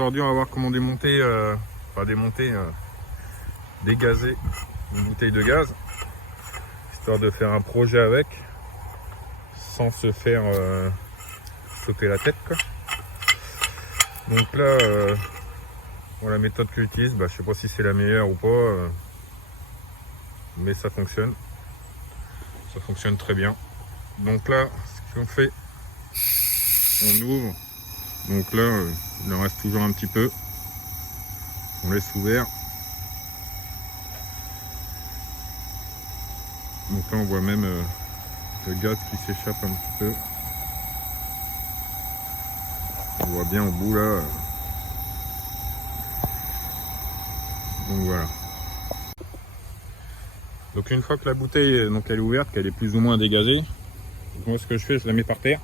aujourd'hui on va voir comment démonter, dégazer une bouteille de gaz, histoire de faire un projet avec, sans se faire sauter la tête, quoi. Donc là, la méthode que j'utilise, je sais pas si c'est la meilleure ou pas, mais ça fonctionne très bien. Donc là, ce qu'on fait, on ouvre. Donc là, il en reste toujours un petit peu. On laisse ouvert. Donc là, on voit même le gaz qui s'échappe un petit peu. On voit bien au bout là. Donc voilà. Donc une fois que la bouteille elle est ouverte, qu'elle est plus ou moins dégazée, moi ce que je fais, je la mets par terre.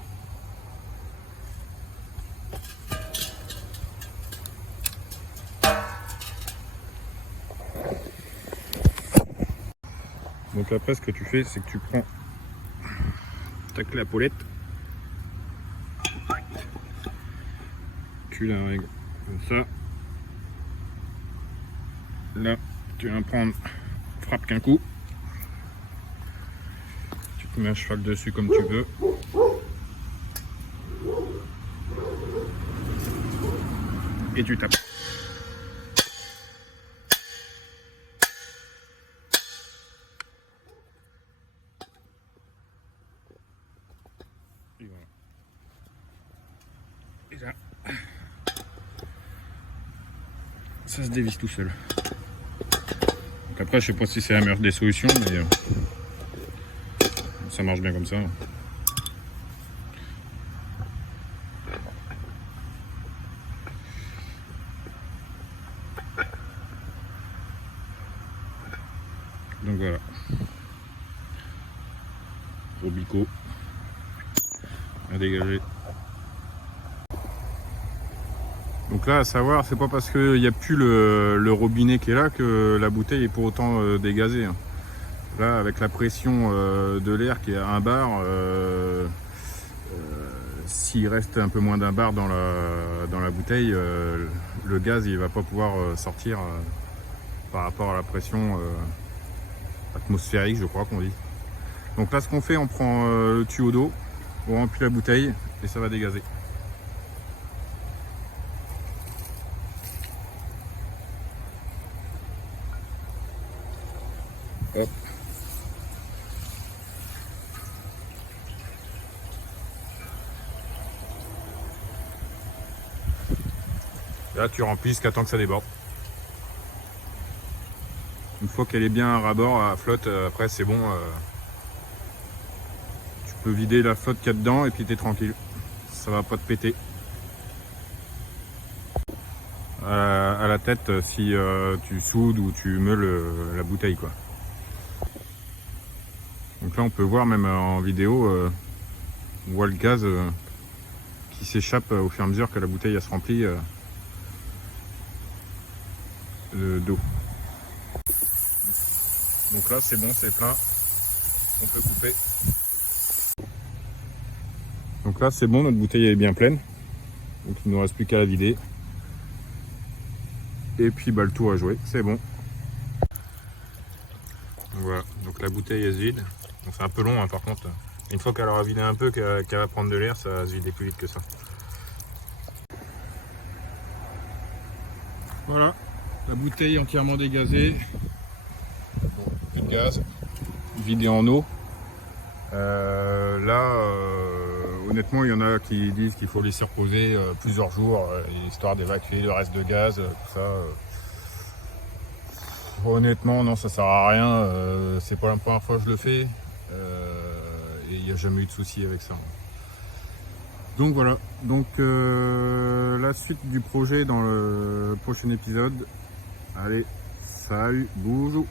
Donc après ce que tu fais, c'est que tu prends ta clapolette, tu la règles comme ça. Là, tu vas prendre, frappe qu'un coup. Tu te mets un cheval dessus comme tu veux. Et tu tapes. Et voilà. Et là, ça se dévisse tout seul. Donc après, je sais pas si c'est la meilleure des solutions, mais ça marche bien comme ça. Donc voilà. Robico à dégager. Donc là, à savoir, c'est pas parce qu'il n'y a plus le robinet qui est là que la bouteille est pour autant dégazée. Là, avec la pression de l'air qui est à 1 bar, s'il reste un peu moins d'1 bar dans la bouteille, le gaz il va pas pouvoir sortir par rapport à la pression atmosphérique, je crois qu'on dit. Donc là, ce qu'on fait, on prend le tuyau d'eau, on remplit la bouteille et ça va dégazer. Hop. Là, tu remplis jusqu'à temps que ça déborde. Une fois qu'elle est bien à ras-bord, à flotte, après c'est bon. Tu peux vider la flotte qu'il y a dedans et puis t'es tranquille. Ça va pas te péter. À la tête si tu soudes ou tu meules la bouteille, quoi. Donc là, on peut voir même en vidéo, on voit le gaz qui s'échappe au fur et à mesure que la bouteille elle se remplit d'eau. Donc là, c'est bon, c'est plein. On peut couper. Donc là, c'est bon, notre bouteille est bien pleine. Donc il ne nous reste plus qu'à la vider. Et puis le tour à jouer, c'est bon. Voilà, donc la bouteille est vide. Donc c'est un peu long par contre. Une fois qu'elle aura vidé un peu, qu'elle va prendre de l'air, ça va se vider plus vite que ça. Voilà, la bouteille entièrement dégazée. Bon, plus de gaz, vidée en eau. Honnêtement, il y en a qui disent qu'il faut laisser reposer plusieurs jours, histoire d'évacuer le reste de gaz, tout ça. Honnêtement, non, ça sert à rien. C'est pas la première fois que je le fais. Et il n'y a jamais eu de souci avec ça. Donc voilà. Donc la suite du projet dans le prochain épisode. Allez, salut, bonjour.